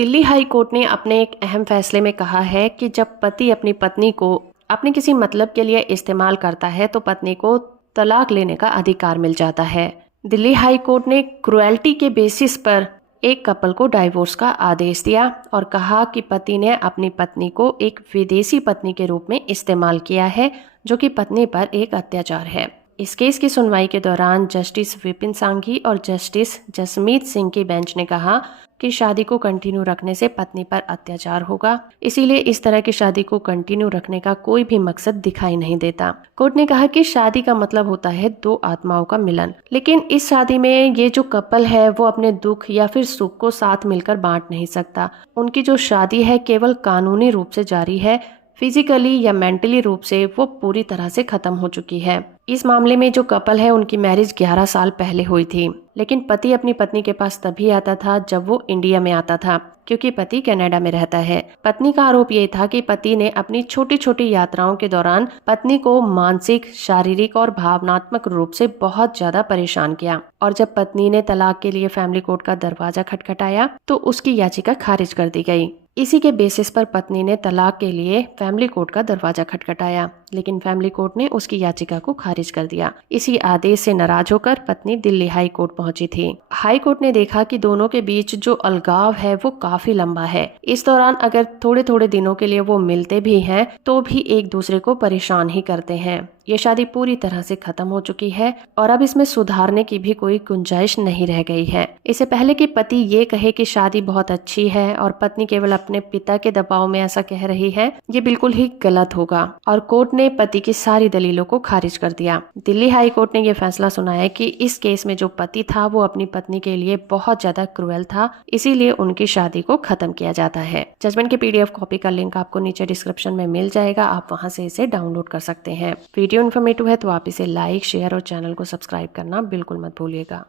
Delhi high court ने अपने एक अहम फैसले में कहा है कि जब पति अपनी पत्नी को अपने किसी मतलब के लिए इस्तेमाल करता है तो पत्नी को तलाक लेने का अधिकार मिल जाता है। दिल्ली हाई कोर्ट ने क्रुएल्टी के बेसिस पर एक कपल को डाइवोर्स का आदेश दिया और कहा कि पति ने अपनी पत्नी को एक विदेशी पत्नी के रूप में इस्तेमाल किया है, जो कि पत्नी पर एक अत्याचार है। इस केस की सुनवाई के दौरान जस्टिस विपिन सांघी और जस्टिस जसमीत सिंह की बेंच ने कहा कि शादी को कंटिन्यू रखने से पत्नी पर अत्याचार होगा, इसीलिए इस तरह की शादी को कंटिन्यू रखने का कोई भी मकसद दिखाई नहीं देता। कोर्ट ने कहा कि शादी का मतलब होता है दो आत्माओं का मिलन, लेकिन इस शादी में ये जो कपल है वो अपने दुख या फिर सुख को साथ मिलकर बांट नहीं सकता। उनकी जो शादी है केवल कानूनी रूप से जारी है, फिजिकली या मेंटली रूप से वो पूरी तरह से खत्म हो चुकी है। इस मामले में जो कपल है उनकी मैरिज 11 साल पहले हुई थी, लेकिन पति अपनी पत्नी के पास तभी आता था जब वो इंडिया में आता था, क्योंकि पति कनाडा में रहता है। पत्नी का आरोप ये था कि पति ने अपनी छोटी छोटी यात्राओं के दौरान पत्नी को मानसिक, शारीरिक और भावनात्मक रूप से बहुत ज्यादा परेशान किया, और जब पत्नी ने तलाक के लिए फैमिली कोर्ट का दरवाजा खटखटाया तो उसकी याचिका खारिज कर दी गई। इसी के बेसिस पर पत्नी ने तलाक के लिए फैमिली कोर्ट का दरवाजा खटखटाया, लेकिन फैमिली कोर्ट ने उसकी याचिका को खारिज कर दिया। इसी आदेश से नाराज होकर पत्नी दिल्ली हाई कोर्ट पहुंची थी। हाई कोर्ट ने देखा कि दोनों के बीच जो अलगाव है वो काफी लंबा है। इस दौरान अगर थोड़े थोड़े दिनों के लिए वो मिलते भी हैं तो भी एक दूसरे को परेशान ही करते हैं। ये शादी पूरी तरह से खत्म हो चुकी है और अब इसमें सुधारने की भी कोई गुंजाइश नहीं रह गई है। इससे पहले कि पति ये कहे कि शादी बहुत अच्छी है और पत्नी केवल अपने पिता के दबाव में ऐसा कह रही है, ये बिल्कुल ही गलत होगा, और कोर्ट ने पति की सारी दलीलों को खारिज कर दिया। दिल्ली हाई कोर्ट ने यह फैसला सुनाया कि इस केस में जो पति था वो अपनी पत्नी के लिए बहुत ज्यादा क्रूएल था, इसीलिए उनकी शादी को खत्म किया जाता है। जजमेंट के PDF कॉपी का लिंक आपको नीचे डिस्क्रिप्शन में मिल जाएगा, आप वहां से इसे डाउनलोड कर सकते हैं। वीडियो इन्फॉर्मेटिव है तो आप इसे लाइक, शेयर और चैनल को सब्सक्राइब करना बिल्कुल मत भूलिएगा।